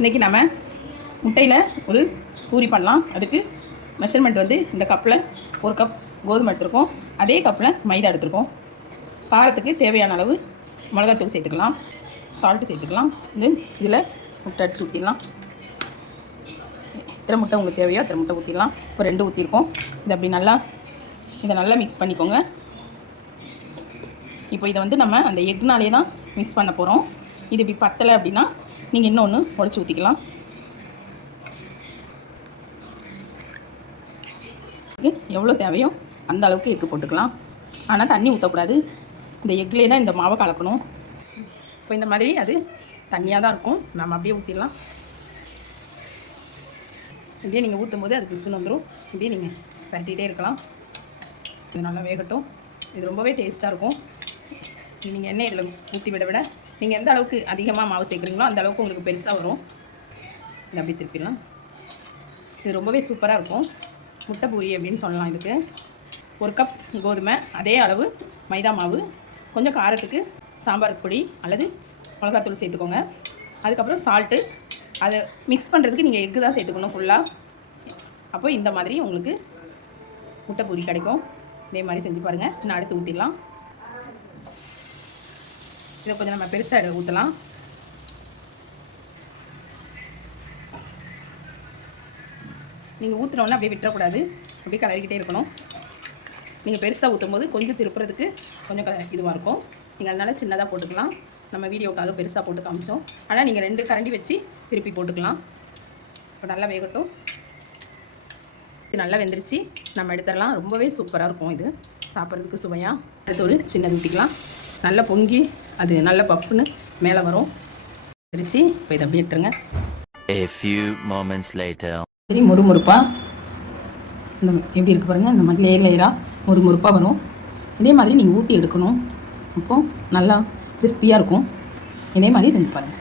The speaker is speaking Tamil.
இன்றைக்கி நம்ம முட்டையில் ஒரு பூரி பண்ணலாம். அதுக்கு மெஷர்மெண்ட் வந்து இந்த கப்பில் 1 கப் கோதுமை எடுத்துருக்கோம், அதே கப்பில் மைதா எடுத்துருக்கோம். காரத்துக்கு தேவையான அளவு மிளகாத்தூள் சேர்த்துக்கலாம், சால்ட்டு சேர்த்துக்கலாம். இதில் முட்டை அடித்து ஊற்றிடலாம். எத்தனை முட்டை உங்களுக்கு தேவையோ அத்தனை முட்டை ஊற்றிடலாம். இப்போ 2 ஊற்றிருக்கோம். இதை நல்லா மிக்ஸ் பண்ணிக்கோங்க. இப்போ இதை வந்து நம்ம அந்த எக்னாலே தான் மிக்ஸ் பண்ண போகிறோம். இது இப்படி பத்தலை அப்படின்னா நீங்கள் இன்னொன்று உடச்சி ஊற்றிக்கலாம். எவ்வளோ தேவையோ அந்த அளவுக்கு எக்கு போட்டுக்கலாம். ஆனால் தண்ணி ஊற்றக்கூடாது. இந்த எக்லேயே தான் இந்த மாவை கலக்கணும். இப்போ இந்த மாதிரி அது தண்ணியாக தான் இருக்கும். நம்ம அப்படியே ஊற்றிடலாம். இப்படியே நீங்கள் ஊற்றும் போது அது பிசுன்னு வந்துடும். இப்படியே நீங்கள் பரட்டிகிட்டே இருக்கலாம். இது நல்லா வேகட்டும். இது ரொம்பவே டேஸ்ட்டாக இருக்கும். நீங்கள் எண்ணெய் இதில் ஊற்றி விட நீங்கள் எந்த அளவுக்கு அதிகமாக மாவு சேர்க்குறீங்களோ அந்த அளவுக்கு உங்களுக்கு பெருசாக வரும். இது அப்படி திருப்பிடலாம். இது ரொம்பவே சூப்பராக இருக்கும். முட்டை பூரி அப்படின்னு சொல்லலாம். இதுக்கு 1 கப் கோதுமை, அதே அளவு மைதா மாவு, கொஞ்சம் காரத்துக்கு சாம்பார் பொடி அல்லது மிளகாத்தூள் சேர்த்துக்கோங்க. அதுக்கப்புறம் சால்ட்டு. அதை மிக்ஸ் பண்ணுறதுக்கு நீங்கள் எக்கு தான் சேர்த்துக்கணும் ஃபுல்லாக. அப்போ இந்த மாதிரி உங்களுக்கு முட்டை பூரி கிடைக்கும். இதே மாதிரி செஞ்சு பாருங்கள். இன்னும் அடுத்து ஊற்றிடலாம். இதை கொஞ்சம் நம்ம பெருசாக ஊற்றலாம். நீங்கள் ஊற்றினோன்னா அப்படியே விட்டுறக்கூடாது, அப்படியே கலரிக்கிட்டே இருக்கணும். நீங்கள் பெருசாக ஊற்றும் போது கொஞ்சம் திருப்புறதுக்கு கொஞ்சம் இதுவாக இருக்கும். நீங்கள் அதனால் சின்னதாக போட்டுக்கலாம். நம்ம வீடியோவுக்காக பெருசாக போட்டு காமிச்சோம். ஆனால் நீங்கள் 2 கரண்டி வச்சு திருப்பி போட்டுக்கலாம். இப்போ நல்லா வேகட்டும். இது நல்லா வெந்துருச்சு. நம்ம எடுத்துடலாம். ரொம்பவே சூப்பராக இருக்கும். இது சாப்பிட்றதுக்கு சுவையாக. அடுத்து ஒரு சின்னது ஊற்றிக்கலாம். நல்லா பொங்கி அது நல்ல பப்புன்னு மேலே வரும். வந்துருச்சு. இப்போ இதை அப்படியே எடுத்துருங்க. A few moments later. சரி, முறுமுறுப்பாக இந்த எப்படி இருக்குது பாருங்கள். இந்த மாதிரி லேயராக முறுமுறுப்பாக வரும். இதே மாதிரி நீங்கள் ஊற்றி எடுக்கணும். அப்போது நல்லா கிறிஸ்பியாக இருக்கும். இதே மாதிரி செஞ்சு பாருங்கள்.